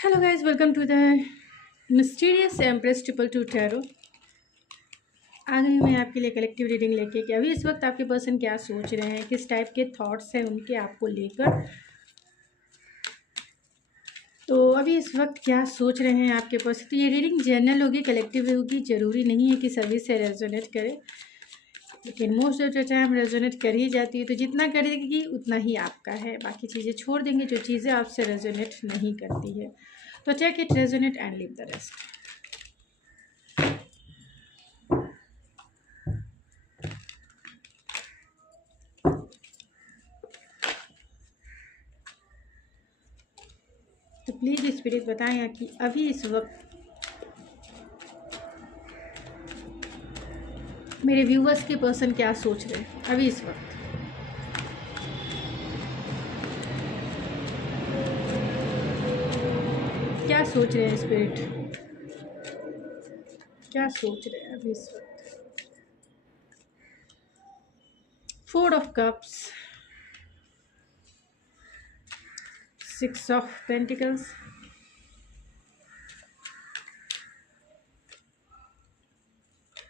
Hello guys, welcome to the mysterious empress triple two tarot. आ गई मैं आपके लिए कलेक्टिव रीडिंग लेके कि अभी इस वक्त आपके पर्सन क्या सोच रहे हैं, किस टाइप के थॉट्स हैं उनके आपको लेकर। तो अभी इस वक्त क्या सोच रहे हैं आपके पर्सन। तो ये रीडिंग जनरल होगी, कलेक्टिव होगी, ज़रूरी नहीं है कि सभी से रेजोनेट करे, लेकिन most of the time resonate कर ही जाती है। तो जितना करेगी उतना ही आपका है, बाकी चीज़ें छोड़ देंगे जो चीज़ें आपसे रेजोनेट नहीं करती है। तो take it resonate and leave the rest. तो प्लीज़ स्पिरिट बताएं कि अभी इस वक्त मेरे व्यूवर्स के पर्सन क्या सोच रहे हैं। अभी इस वक्त क्या सोच रहे हैं स्पिरिट, क्या सोच रहे हैं अभी इस वक्त। 4 of cups, 6 of pentacles,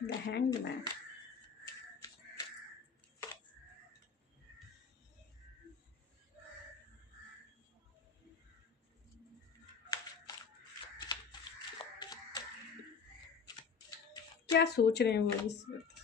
the hanged man, क्या सोच रहे हैं वो इस वक्त।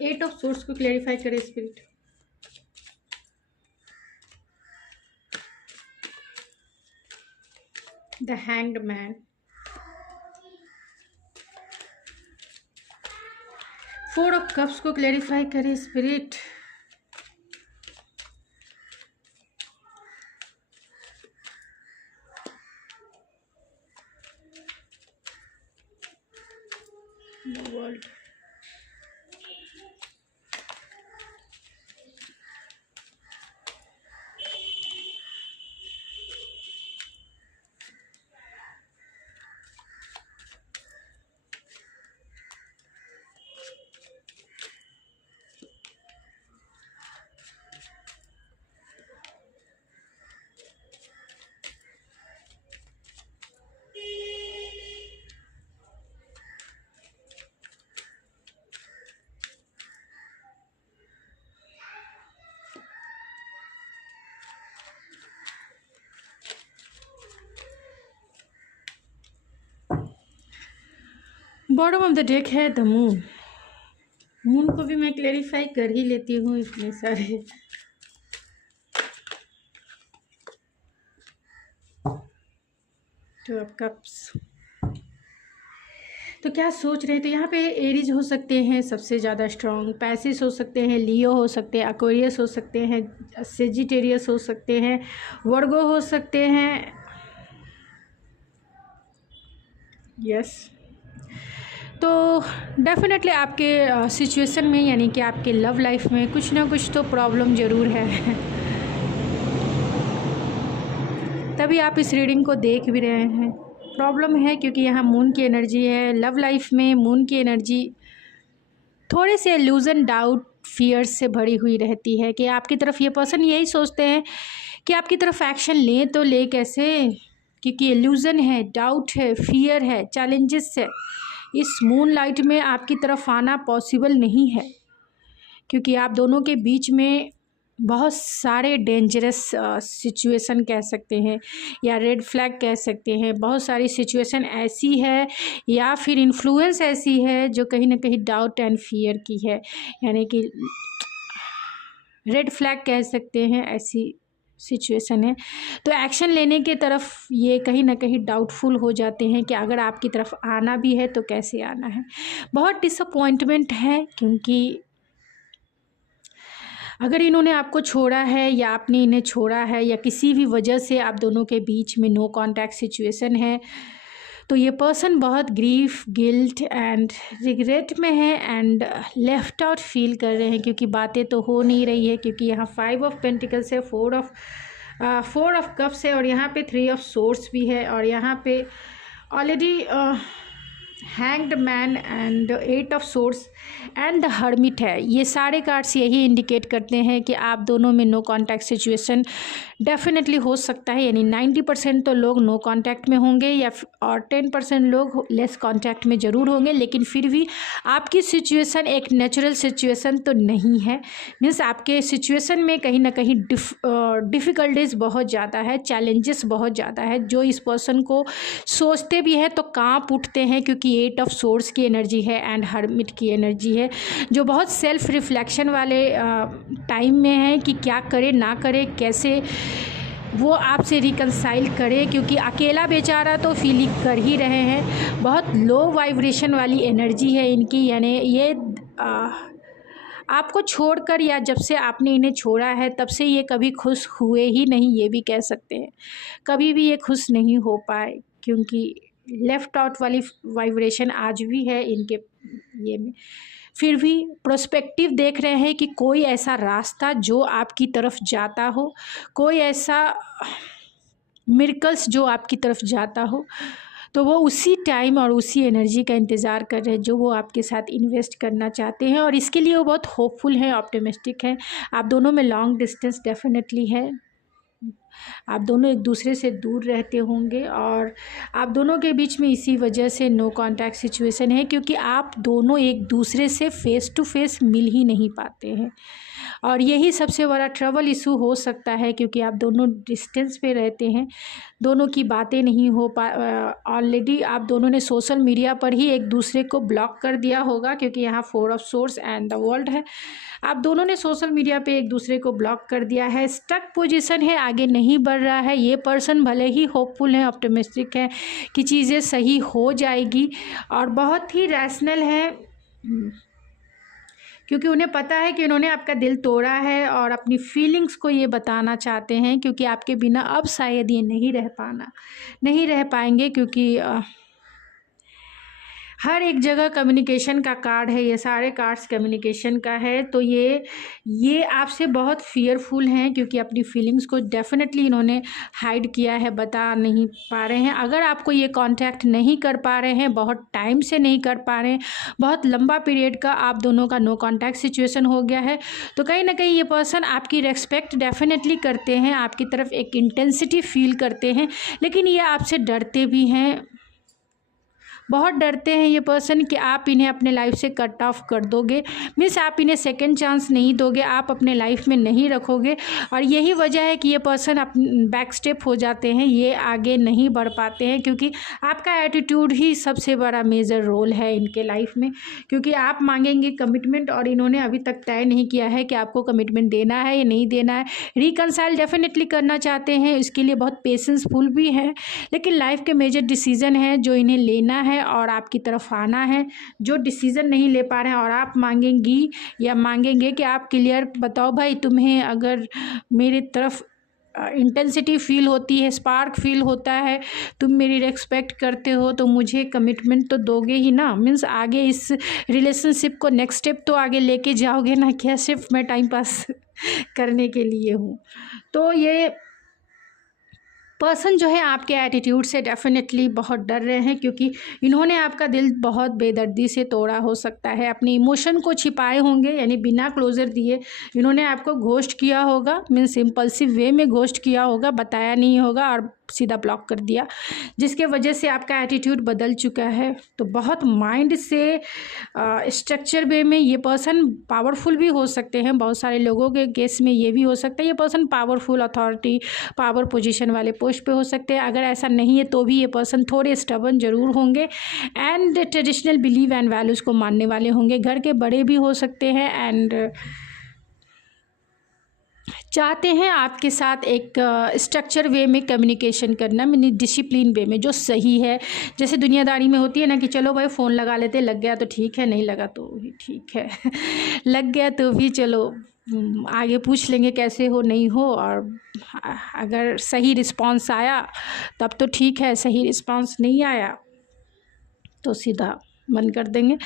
एट ऑफ सोर्स को क्लेरिफाई करे spirit. The hanged man, 4 of cups को क्लेरिफाई करे spirit. The world, bottom of the deck है द मून। मून को भी मैं क्लेरिफाई कर ही लेती हूँ इतने सारे। टू ऑफ कप्स, तो क्या सोच रहे हैं। तो यहाँ पे एरीज हो सकते हैं सबसे ज़्यादा स्ट्रॉन्ग, पैसिस हो सकते हैं, लियो हो सकते हैं, एक्वेरियस हो सकते हैं, सेजिटेरियस हो सकते हैं, वर्गो हो सकते हैं। यस, तो डेफिनेटली आपके सिचुएशन में यानी कि आपके लव लाइफ में कुछ ना कुछ तो प्रॉब्लम ज़रूर है। तभी आप इस रीडिंग को देख भी रहे हैं। प्रॉब्लम है क्योंकि यहाँ मून की एनर्जी है। लव लाइफ में मून की एनर्जी थोड़े से इल्यूज़न, डाउट, फियर्स से भरी हुई रहती है कि आपकी तरफ ये पर्सन यही सोचते हैं कि आपकी तरफ एक्शन लें तो ले कैसे, क्योंकि इल्यूज़न है, डाउट है, फियर है, चैलेंजेस है। इस मून लाइट में आपकी तरफ आना पॉसिबल नहीं है क्योंकि आप दोनों के बीच में बहुत सारे डेंजरस सिचुएशन कह सकते हैं या रेड फ्लैग कह सकते हैं। बहुत सारी सिचुएशन ऐसी है या फिर इन्फ्लुएंस ऐसी है जो कहीं ना कहीं डाउट एंड फियर की है, यानी कि रेड फ्लैग कह सकते हैं, ऐसी सिचुएशन है। तो एक्शन लेने के तरफ ये कहीं ना कहीं डाउटफुल हो जाते हैं कि अगर आपकी तरफ आना भी है तो कैसे आना है। बहुत डिसअपॉइंटमेंट है क्योंकि अगर इन्होंने आपको छोड़ा है या आपने इन्हें छोड़ा है या किसी भी वजह से आप दोनों के बीच में नो कांटेक्ट सिचुएशन है, तो ये पर्सन बहुत ग्रीफ, गिल्ट एंड रिग्रेट में है एंड लेफ्ट आउट फील कर रहे हैं, क्योंकि बातें तो हो नहीं रही है, क्योंकि यहाँ 5 ऑफ पेंटिकल्स है, 4 ऑफ कप्स है और यहाँ पे 3 ऑफ सोर्ड्स भी है और यहाँ पे already hanged man and 8 of swords and the hermit है। ये सारे कार्ड्स यही इंडिकेट करते हैं कि आप दोनों में नो कांटेक्ट सिचुएशन डेफिनेटली हो सकता है, यानी 90% तो लोग नो कांटेक्ट में होंगे या और 10% लोग लेस कांटेक्ट में ज़रूर होंगे, लेकिन फिर भी आपकी सिचुएशन एक नेचुरल सिचुएशन तो नहीं है। मीन्स आपके सिचुएशन में कहीं ना कहीं डिफ़िकल्टीज़ बहुत ज़्यादा है, चैलेंजेस बहुत ज़्यादा है, जो इस पर्सन को सोचते भी हैं तो कांप उठते हैं, क्योंकि 8 ऑफ सोर्ड्स की एनर्जी है एंड हर्मिट की एनर्जी है, जो बहुत सेल्फ रिफ्लेक्शन वाले टाइम में है कि क्या करे ना करे, कैसे वो आपसे रिकंसाइल करे, क्योंकि अकेला बेचारा तो फीलिंग कर ही रहे हैं। बहुत लो वाइब्रेशन वाली एनर्जी है इनकी, यानी ये आपको छोड़कर या जब से आपने इन्हें छोड़ा है तब से ये कभी खुश हुए ही नहीं, ये भी कह सकते हैं। कभी भी ये खुश नहीं हो पाए, क्योंकि लेफ़्ट आउट वाली वाइब्रेशन आज भी है इनके ये में। फिर भी प्रोस्पेक्टिव देख रहे हैं कि कोई ऐसा रास्ता जो आपकी तरफ जाता हो, कोई ऐसा मिरेकल्स जो आपकी तरफ जाता हो, तो वो उसी टाइम और उसी एनर्जी का इंतज़ार कर रहे हैं जो वो आपके साथ इन्वेस्ट करना चाहते हैं, और इसके लिए वो बहुत होपफुल हैं, ऑप्टिमिस्टिक हैं। आप दोनों में लॉन्ग डिस्टेंस डेफिनेटली है, आप दोनों एक दूसरे से दूर रहते होंगे और आप दोनों के बीच में इसी वजह से नो कांटेक्ट सिचुएशन है, क्योंकि आप दोनों एक दूसरे से फेस टू फेस मिल ही नहीं पाते हैं, और यही सबसे बड़ा ट्रबल इशू हो सकता है, क्योंकि आप दोनों डिस्टेंस पे रहते हैं, दोनों की बातें नहीं हो पा ऑलरेडी आप दोनों ने सोशल मीडिया पर ही एक दूसरे को ब्लॉक कर दिया होगा, क्योंकि यहाँ 4 of swords and the world है। आप दोनों ने सोशल मीडिया पे एक दूसरे को ब्लॉक कर दिया है, स्टक पोजीशन है, आगे नहीं बढ़ रहा है। ये पर्सन भले ही होपफुल है, ऑप्टिमिस्टिक है कि चीज़ें सही हो जाएगी, और बहुत ही रैशनल है, क्योंकि उन्हें पता है कि उन्होंने आपका दिल तोड़ा है और अपनी फीलिंग्स को ये बताना चाहते हैं, क्योंकि आपके बिना अब शायद ये नहीं रह पाएंगे, क्योंकि हर एक जगह कम्युनिकेशन का कार्ड है, ये सारे कार्ड्स कम्युनिकेशन का है। तो ये आपसे बहुत फियरफुल हैं, क्योंकि अपनी फीलिंग्स को डेफिनेटली इन्होंने हाइड किया है, बता नहीं पा रहे हैं। अगर आपको ये कांटेक्ट नहीं कर पा रहे हैं, बहुत टाइम से नहीं कर पा रहे हैं, बहुत लंबा पीरियड का आप दोनों का नो कांटेक्ट सिचुएशन हो गया है, तो कहीं ना कहीं ये पर्सन आपकी रेस्पेक्ट डेफिनेटली करते हैं, आपकी तरफ एक इंटेंसिटी फील करते हैं, लेकिन ये आपसे डरते भी हैं, बहुत डरते हैं ये पर्सन कि आप इन्हें अपने लाइफ से कट ऑफ कर दोगे, मीन्स आप इन्हें सेकंड चांस नहीं दोगे, आप अपने लाइफ में नहीं रखोगे, और यही वजह है कि ये पर्सन बैक स्टेप हो जाते हैं, ये आगे नहीं बढ़ पाते हैं, क्योंकि आपका एटीट्यूड ही सबसे बड़ा मेजर रोल है इनके लाइफ में, क्योंकि आप मांगेंगे कमिटमेंट और इन्होंने अभी तक तय नहीं किया है कि आपको कमिटमेंट देना है या नहीं देना है। रिकंसाइल डेफिनेटली करना चाहते हैं, इसके लिए बहुत पेशेंसफुल भी हैं, लेकिन लाइफ के मेजर डिसीज़न है जो इन्हें लेना है और आपकी तरफ आना है, जो डिसीज़न नहीं ले पा रहे हैं, और आप मांगेंगी या मांगेंगे कि आप क्लियर बताओ भाई, तुम्हें अगर मेरी तरफ इंटेंसिटी फील होती है, स्पार्क फील होता है, तुम मेरी रेस्पेक्ट करते हो, तो मुझे कमिटमेंट तो दोगे ही ना। मीन्स आगे इस रिलेशनशिप को नेक्स्ट स्टेप तो आगे लेके जाओगे ना, क्या सिर्फ मैं टाइम पास करने के लिए हूँ। तो ये पर्सन जो है आपके एटीट्यूड से डेफिनेटली बहुत डर रहे हैं, क्योंकि इन्होंने आपका दिल बहुत बेदर्दी से तोड़ा हो सकता है, अपने इमोशन को छिपाए होंगे, यानी बिना क्लोजर दिए इन्होंने आपको घोस्ट किया होगा, मीन्स इम्पल्सिव वे में घोस्ट किया होगा, बताया नहीं होगा और सीधा ब्लॉक कर दिया, जिसके वजह से आपका एटीट्यूड बदल चुका है। तो बहुत माइंड से स्ट्रक्चर वे में ये पर्सन पावरफुल भी हो सकते हैं, बहुत सारे लोगों के केस में ये भी हो सकता है, ये person powerful authority power position वाले पोस्ट पे हो सकते हैं। अगर ऐसा नहीं है तो भी ये पर्सन थोड़े स्टबर्न जरूर होंगे and traditional believe and values को मानने वाले होंगे, घर के बड़े भी हो सकते हैं, एंड चाहते हैं आपके साथ एक स्ट्रक्चर वे में कम्युनिकेशन करना, मैंने डिसिप्लिन वे में, जो सही है। जैसे दुनियादारी में होती है ना कि चलो भाई फ़ोन लगा लेते, लग गया तो ठीक है, नहीं लगा तो भी ठीक है लग गया तो भी चलो आगे पूछ लेंगे कैसे हो नहीं हो, और अगर सही रिस्पांस आया तब तो ठीक है, सही रिस्पांस नहीं आया तो सीधा बंद कर देंगे।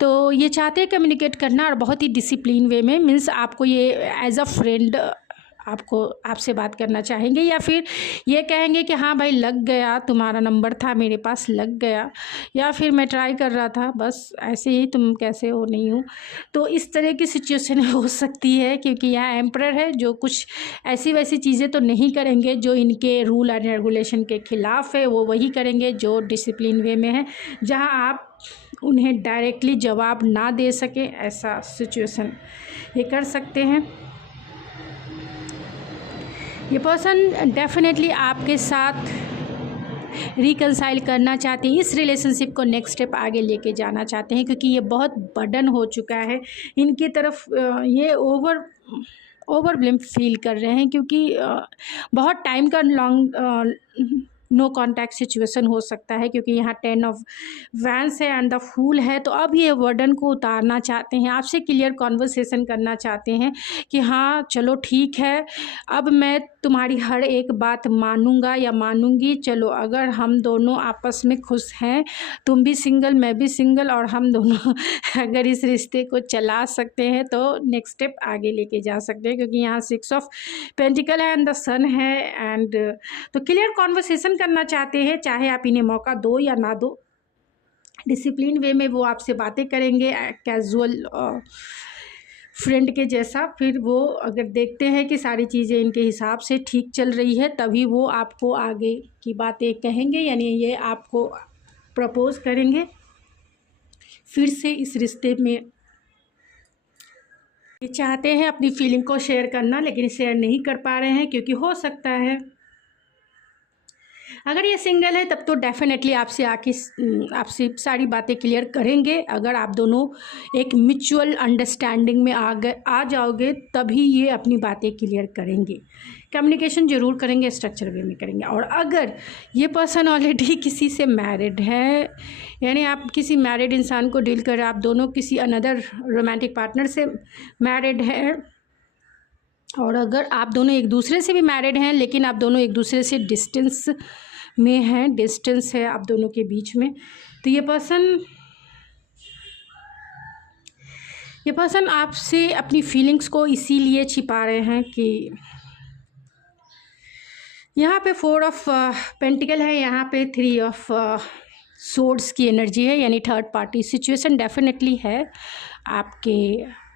तो ये चाहते हैं कम्युनिकेट करना और बहुत ही डिसिप्लिन वे में, मीन्स आपको ये एज अ फ्रेंड आपसे बात करना चाहेंगे, या फिर ये कहेंगे कि हाँ भाई लग गया, तुम्हारा नंबर था मेरे पास, लग गया, या फिर मैं ट्राई कर रहा था, बस ऐसे ही, तुम कैसे हो, नहीं हो। तो इस तरह की सिचुएशन हो सकती है, क्योंकि यहाँ एम्परर है, जो कुछ ऐसी वैसी चीज़ें तो नहीं करेंगे जो इनके रूल एंड रेगुलेशन के ख़िलाफ़ है, वो वही करेंगे जो डिसिप्लिन वे में है, जहाँ आप उन्हें डायरेक्टली जवाब ना दे सके, ऐसा सिचुएशन ये कर सकते हैं। ये पर्सन डेफिनेटली आपके साथ रिकंसाइल करना चाहते हैं, इस रिलेशनशिप को नेक्स्ट स्टेप आगे लेके जाना चाहते हैं, क्योंकि ये बहुत बर्डन हो चुका है इनकी तरफ, ये ओवरवेल्म फील कर रहे हैं, क्योंकि बहुत टाइम का लॉन्ग नो कॉन्टैक्ट सिचुएशन हो सकता है, क्योंकि यहाँ 10 ऑफ वैंस है एंड द फूल है। तो अब ये बर्डन को उतारना चाहते हैं, आपसे क्लियर कॉन्वर्सेशन करना चाहते हैं कि हाँ चलो ठीक है, अब मैं तुम्हारी हर एक बात मानूंगा या मानूंगी, चलो अगर हम दोनों आपस में खुश हैं, तुम भी सिंगल मैं भी सिंगल, और हम दोनों अगर इस रिश्ते को चला सकते हैं तो नेक्स्ट स्टेप आगे लेके जा सकते हैं, क्योंकि यहाँ 6 ऑफ पेंटिकल है एंड द सन है, एंड तो क्लियर कॉन्वर्सेशन करना चाहते हैं, चाहे आप इन्हें मौका दो या ना दो, डिसिप्लिन वे में वो आपसे बातें करेंगे कैजुअल फ्रेंड के जैसा। फिर वो अगर देखते हैं कि सारी चीज़ें इनके हिसाब से ठीक चल रही है, तभी वो आपको आगे की बातें कहेंगे, यानी ये आपको प्रपोज करेंगे फिर से इस रिश्ते में। ये चाहते हैं अपनी फीलिंग को शेयर करना, लेकिन शेयर नहीं कर पा रहे हैं, क्योंकि हो सकता है अगर ये सिंगल है तब तो डेफिनेटली आपसे आपसे सारी बातें क्लियर करेंगे। अगर आप दोनों एक म्यूचुअल अंडरस्टैंडिंग में आ जाओगे, तभी ये अपनी बातें क्लियर करेंगे। कम्युनिकेशन ज़रूर करेंगे, स्ट्रक्चर वे में करेंगे। और अगर ये पर्सन ऑलरेडी किसी से मैरिड है, यानी आप किसी मैरिड इंसान को डील कर रहे हैं, आप दोनों किसी अनदर रोमांटिक पार्टनर से मैरिड है, और अगर आप दोनों एक दूसरे से भी मैरिड हैं, लेकिन आप दोनों एक दूसरे से डिस्टेंस में हैं, डिस्टेंस है आप दोनों के बीच में, तो ये पर्सन आपसे अपनी फीलिंग्स को इसीलिए छिपा रहे हैं कि यहाँ पे 4 ऑफ पेंटिकल है, यहाँ पे 3 ऑफ सोर्ड्स की एनर्जी है, यानी थर्ड पार्टी सिचुएशन डेफिनेटली है आपके।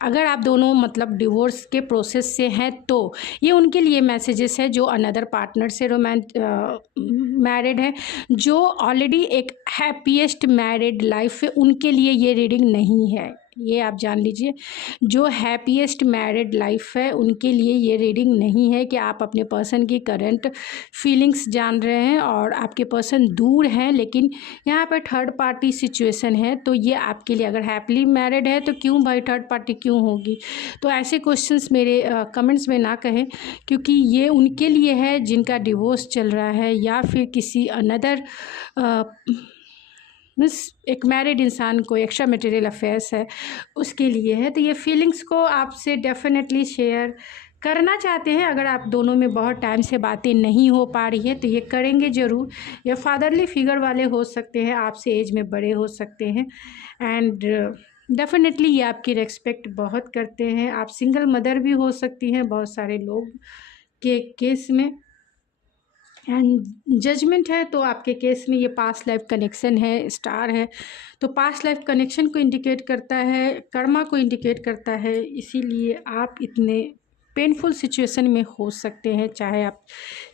अगर आप दोनों मतलब डिवोर्स के प्रोसेस से हैं, तो ये उनके लिए मैसेजेस है जो अनदर पार्टनर से मैरिड है, जो ऑलरेडी एक हैप्पीएस्ट मैरिड लाइफ है, उनके लिए ये रीडिंग नहीं है। ये आप जान लीजिए, जो हैप्पीएस्ट मैरिड लाइफ है उनके लिए ये रीडिंग नहीं है कि आप अपने पर्सन की करंट फीलिंग्स जान रहे हैं और आपके पर्सन दूर हैं, लेकिन यहाँ पर थर्ड पार्टी सिचुएशन है। तो ये आपके लिए, अगर हैप्पीली मैरिड है तो क्यों भाई थर्ड पार्टी क्यों होगी? तो ऐसे क्वेश्चंस मेरे कमेंट्स में ना कहें, क्योंकि ये उनके लिए है जिनका डिवोर्स चल रहा है, या फिर किसी अनदर मीन्स एक मैरिड इंसान को एक्स्ट्रा मटेरियल अफेयर्स है उसके लिए है। तो ये फीलिंग्स को आपसे डेफिनेटली शेयर करना चाहते हैं। अगर आप दोनों में बहुत टाइम से बातें नहीं हो पा रही है तो ये करेंगे ज़रूर। ये फादरली फिगर वाले हो सकते हैं, आपसे एज में बड़े हो सकते हैं, एंड डेफिनेटली ये आपकी रेस्पेक्ट बहुत करते हैं। आप सिंगल मदर भी हो सकती हैं बहुत सारे लोग के केस में, एंड जजमेंट है तो आपके केस में ये पास्ट लाइफ कनेक्शन है, स्टार है, तो पास्ट लाइफ कनेक्शन को इंडिकेट करता है, कर्मा को इंडिकेट करता है। इसीलिए आप इतने पेनफुल सिचुएशन में हो सकते हैं, चाहे आप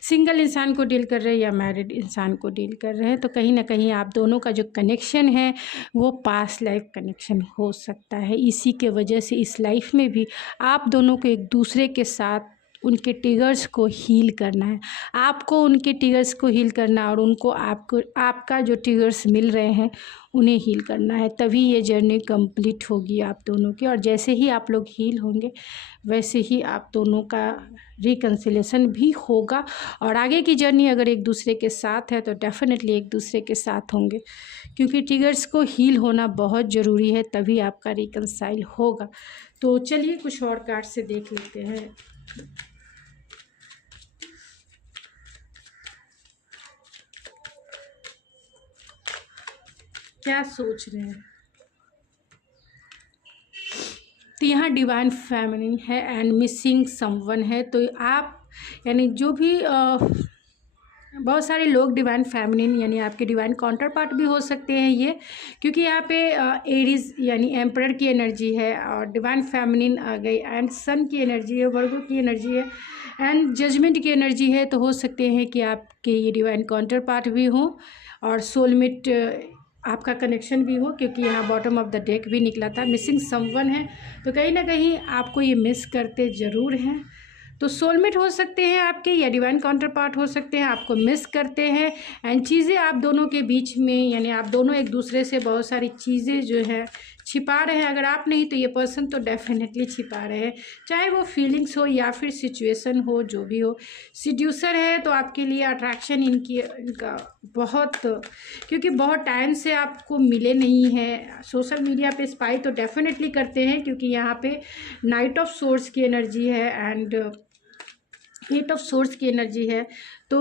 सिंगल इंसान को डील कर रहे हैं या मैरिड इंसान को डील कर रहे हैं। तो कहीं ना कहीं आप दोनों का जो कनेक्शन है वो पास्ट लाइफ कनेक्शन हो सकता है। इसी के वजह से इस लाइफ में भी आप दोनों को एक दूसरे के साथ उनके ट्रिगर्स को हील करना है, आपको उनके ट्रिगर्स को हील करना, और उनको आपका जो ट्रिगर्स मिल रहे हैं उन्हें हील करना है। तभी ये जर्नी कंप्लीट होगी आप दोनों की। और जैसे ही आप लोग हील होंगे वैसे ही आप दोनों का रिकन्सिलेशन भी होगा। और आगे की जर्नी अगर एक दूसरे के साथ है तो डेफिनेटली एक दूसरे के साथ होंगे, क्योंकि ट्रिगर्स को हील होना बहुत ज़रूरी है, तभी आपका रिकन्साइल होगा। तो चलिए कुछ और कार्ड से देख लेते हैं। क्या सोच रहे हैं। तो यहाँ डिवाइन फेमिनिन है एंड मिसिंग समवन है। तो आप यानी जो भी बहुत सारे लोग डिवाइन फेमिनिन यानी आपके डिवाइन काउंटर पार्ट भी हो सकते हैं ये, क्योंकि यहाँ पे एरीज यानी एम्परर की एनर्जी है और डिवाइन फेमिनिन आ गई एंड सन की एनर्जी है, वर्गो की एनर्जी है एंड जजमेंट की एनर्जी है। तो हो सकते हैं कि आपके ये डिवाइन काउंटर पार्ट भी हो और सोलमेट आपका कनेक्शन भी हो, क्योंकि यहाँ बॉटम ऑफ द डेक भी निकला था। मिसिंग समवन है तो कहीं ना कहीं आपको ये मिस करते ज़रूर हैं। तो सोलमेट हो सकते हैं आपके या डिवाइन काउंटर पार्ट हो सकते हैं, आपको मिस करते हैं एंड चीज़ें आप दोनों के बीच में यानी आप दोनों एक दूसरे से बहुत सारी चीज़ें जो है छिपा रहे हैं। अगर आप नहीं तो ये पर्सन तो डेफिनेटली छिपा रहे हैं, चाहे वो फीलिंग्स हो या फिर सिचुएशन हो, जो भी हो। सीड्यूसर है तो आपके लिए अट्रैक्शन इनका बहुत, क्योंकि बहुत टाइम से आपको मिले नहीं हैं। सोशल मीडिया पे स्पाई तो डेफिनेटली करते हैं, क्योंकि यहाँ पे नाइट ऑफ सोर्स की एनर्जी है एंड 8 ऑफ सोर्स की एनर्जी है, तो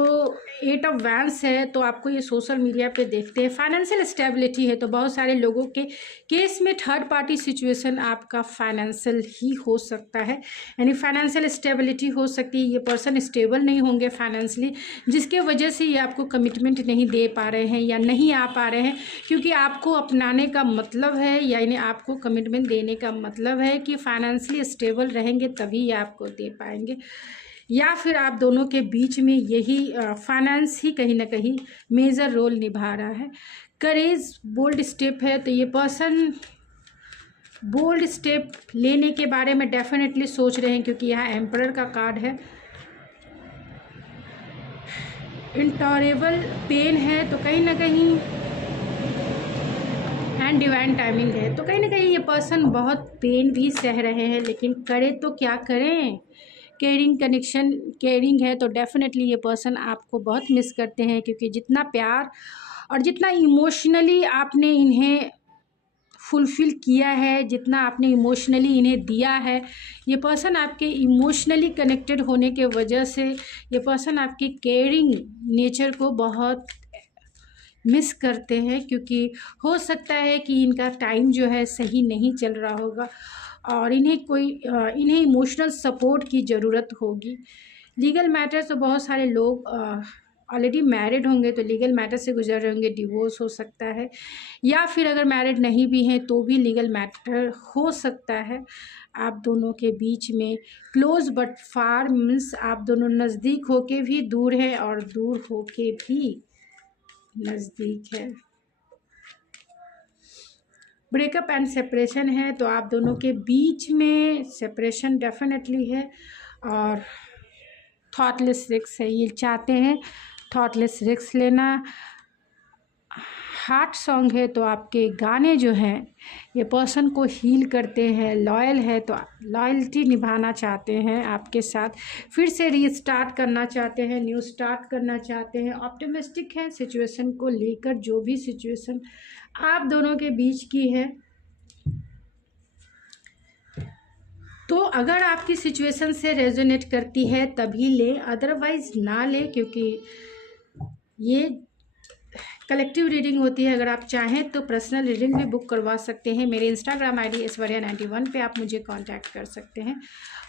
8 ऑफ वैंस है। तो आपको ये सोशल मीडिया पे देखते हैं। फाइनेंशियल स्टेबिलिटी है तो बहुत सारे लोगों के केस में थर्ड पार्टी सिचुएशन आपका फाइनेंशियल ही हो सकता है, यानी फाइनेंशियल स्टेबिलिटी हो सकती है। ये पर्सन स्टेबल नहीं होंगे फाइनेंशियली, जिसके वजह से ये आपको कमिटमेंट नहीं दे पा रहे हैं या नहीं आ पा रहे हैं, क्योंकि आपको अपनाने का मतलब है यानी आपको कमिटमेंट देने का मतलब है कि फाइनेंशियली स्टेबल रहेंगे तभी ये आपको दे पाएंगे, या फिर आप दोनों के बीच में यही फाइनेंस ही कहीं ना कहीं मेजर रोल निभा रहा है। करेज बोल्ड स्टेप है तो ये पर्सन बोल्ड स्टेप लेने के बारे में डेफिनेटली सोच रहे हैं, क्योंकि यहाँ एम्परर का कार्ड है। इंटॉरेबल पेन है तो कहीं ना कहीं एंड डिवाइन टाइमिंग है, तो कहीं ना कहीं ये पर्सन बहुत पेन भी सह रहे हैं, लेकिन करें तो क्या करें। केयरिंग कनेक्शन केयरिंग है तो डेफिनेटली ये पर्सन आपको बहुत मिस करते हैं, क्योंकि जितना प्यार और जितना इमोशनली आपने इन्हें फुलफ़िल किया है, जितना आपने इमोशनली इन्हें दिया है, ये पर्सन आपके इमोशनली कनेक्टेड होने के वजह से ये पर्सन आपकी केयरिंग नेचर को बहुत मिस करते हैं, क्योंकि हो सकता है कि इनका टाइम जो है सही नहीं चल रहा होगा और इन्हें इमोशनल सपोर्ट की ज़रूरत होगी। लीगल मैटर तो बहुत सारे लोग ऑलरेडी मैरिड होंगे तो लीगल मैटर से गुजर रहे होंगे, डिवोर्स हो सकता है, या फिर अगर मैरिड नहीं भी हैं तो भी लीगल मैटर हो सकता है आप दोनों के बीच में। क्लोज बट फार मीन्स आप दोनों नज़दीक होके भी दूर हैं और दूर होके भी नज़दीक है। ब्रेकअप एंड सेपरेशन है तो आप दोनों के बीच में सेपरेशन डेफिनेटली है और थॉटलेस रिस्क है। ये चाहते हैं थॉटलेस रिस्क लेना। हार्ट सॉन्ग है तो आपके गाने जो हैं ये पर्सन को हील करते हैं। लॉयल है तो लॉयल्टी निभाना चाहते हैं आपके साथ, फिर से रीस्टार्ट करना चाहते हैं, न्यू स्टार्ट करना चाहते हैं। ऑप्टिमिस्टिक है सिचुएशन को लेकर, जो भी सिचुएशन आप दोनों के बीच की है। तो अगर आपकी सिचुएशन से रेजोनेट करती है तभी लें, अदरवाइज़ ना लें, क्योंकि ये कलेक्टिव रीडिंग होती है। अगर आप चाहें तो पर्सनल रीडिंग भी बुक करवा सकते हैं। मेरे इंस्टाग्राम आईडी ऐश्वर्या91 पे आप मुझे कांटेक्ट कर सकते हैं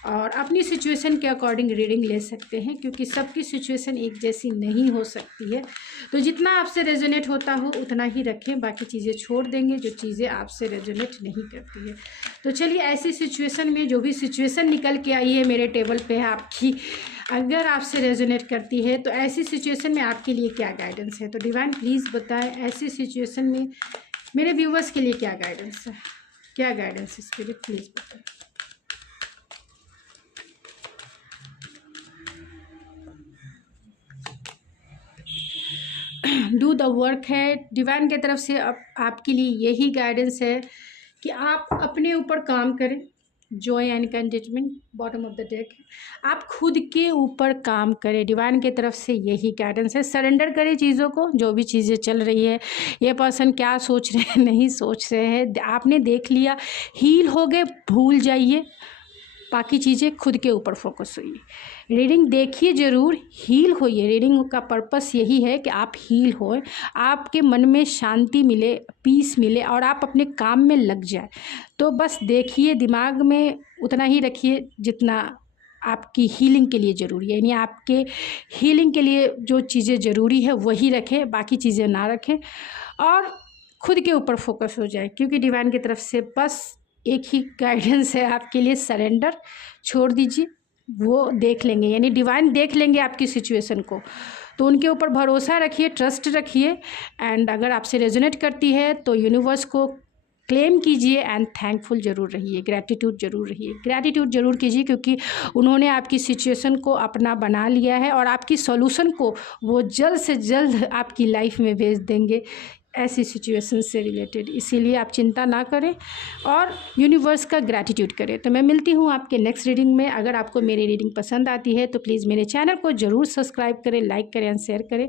और अपनी सिचुएशन के अकॉर्डिंग रीडिंग ले सकते हैं, क्योंकि सबकी सिचुएशन एक जैसी नहीं हो सकती है। तो जितना आपसे रेजोनेट होता हो उतना ही रखें, बाकी चीज़ें छोड़ देंगे जो चीज़ें आपसे रेजोनेट नहीं करती है। तो चलिए, ऐसी सिचुएशन में जो भी सिचुएशन निकल के आई है मेरे टेबल पे आपकी, अगर आपसे रेजोनेट करती है तो ऐसी सिचुएशन में आपके लिए क्या गाइडेंस है। तो डिवाइन प्लीज़ बताएं ऐसी सिचुएशन में मेरे व्यूवर्स के लिए क्या गाइडेंस है, क्या गाइडेंस है स्पिरिट, प्लीज़ बताएं। डू द वर्क है डिवाइन की तरफ से। अब आपके लिए यही गाइडेंस है कि आप अपने ऊपर काम करें। Joy and contentment bottom of the deck है, आप खुद के ऊपर काम करें। डिवाइन की तरफ से यही गाइडेंस है। सरेंडर करें चीज़ों को, जो भी चीज़ें चल रही है, ये पर्सन क्या सोच रहे हैं नहीं सोच रहे हैं, आपने देख लिया, हील हो गए, भूल जाइए। बाकी चीज़ें खुद के ऊपर फोकस होइए। रीडिंग देखिए ज़रूर, हील होइए। रीडिंग का पर्पस यही है कि आप हील होए, आपके मन में शांति मिले, पीस मिले और आप अपने काम में लग जाए। तो बस देखिए, दिमाग में उतना ही रखिए जितना आपकी हीलिंग के लिए ज़रूरी है, यानी आपके हीलिंग के लिए जो चीज़ें ज़रूरी है वही रखें, बाकी चीज़ें ना रखें और खुद के ऊपर फोकस हो जाए। क्योंकि डिवाइन की तरफ से बस एक ही गाइडेंस है आपके लिए, सरेंडर, छोड़ दीजिए, वो देख लेंगे, यानी डिवाइन देख लेंगे आपकी सिचुएशन को। तो उनके ऊपर भरोसा रखिए, ट्रस्ट रखिए एंड अगर आपसे रेजोनेट करती है तो यूनिवर्स को क्लेम कीजिए एंड थैंकफुल ज़रूर रहिए, ग्रैटिट्यूड ज़रूर रहिए, ग्रैटिट्यूड ज़रूर कीजिए क्योंकि उन्होंने आपकी सिचुएशन को अपना बना लिया है और आपकी सॉल्यूशन को वो जल्द से जल्द आपकी लाइफ में भेज देंगे ऐसी सिचुएशन से रिलेटेड। इसीलिए आप चिंता ना करें और यूनिवर्स का ग्रैटिट्यूड करें। तो मैं मिलती हूँ आपके नेक्स्ट रीडिंग में। अगर आपको मेरी रीडिंग पसंद आती है तो प्लीज़ मेरे चैनल को ज़रूर सब्सक्राइब करें, लाइक करें एंड शेयर करें।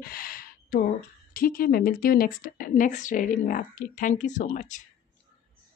तो ठीक है, मैं मिलती हूँ नेक्स्ट रीडिंग में आपकी। Thank you so much.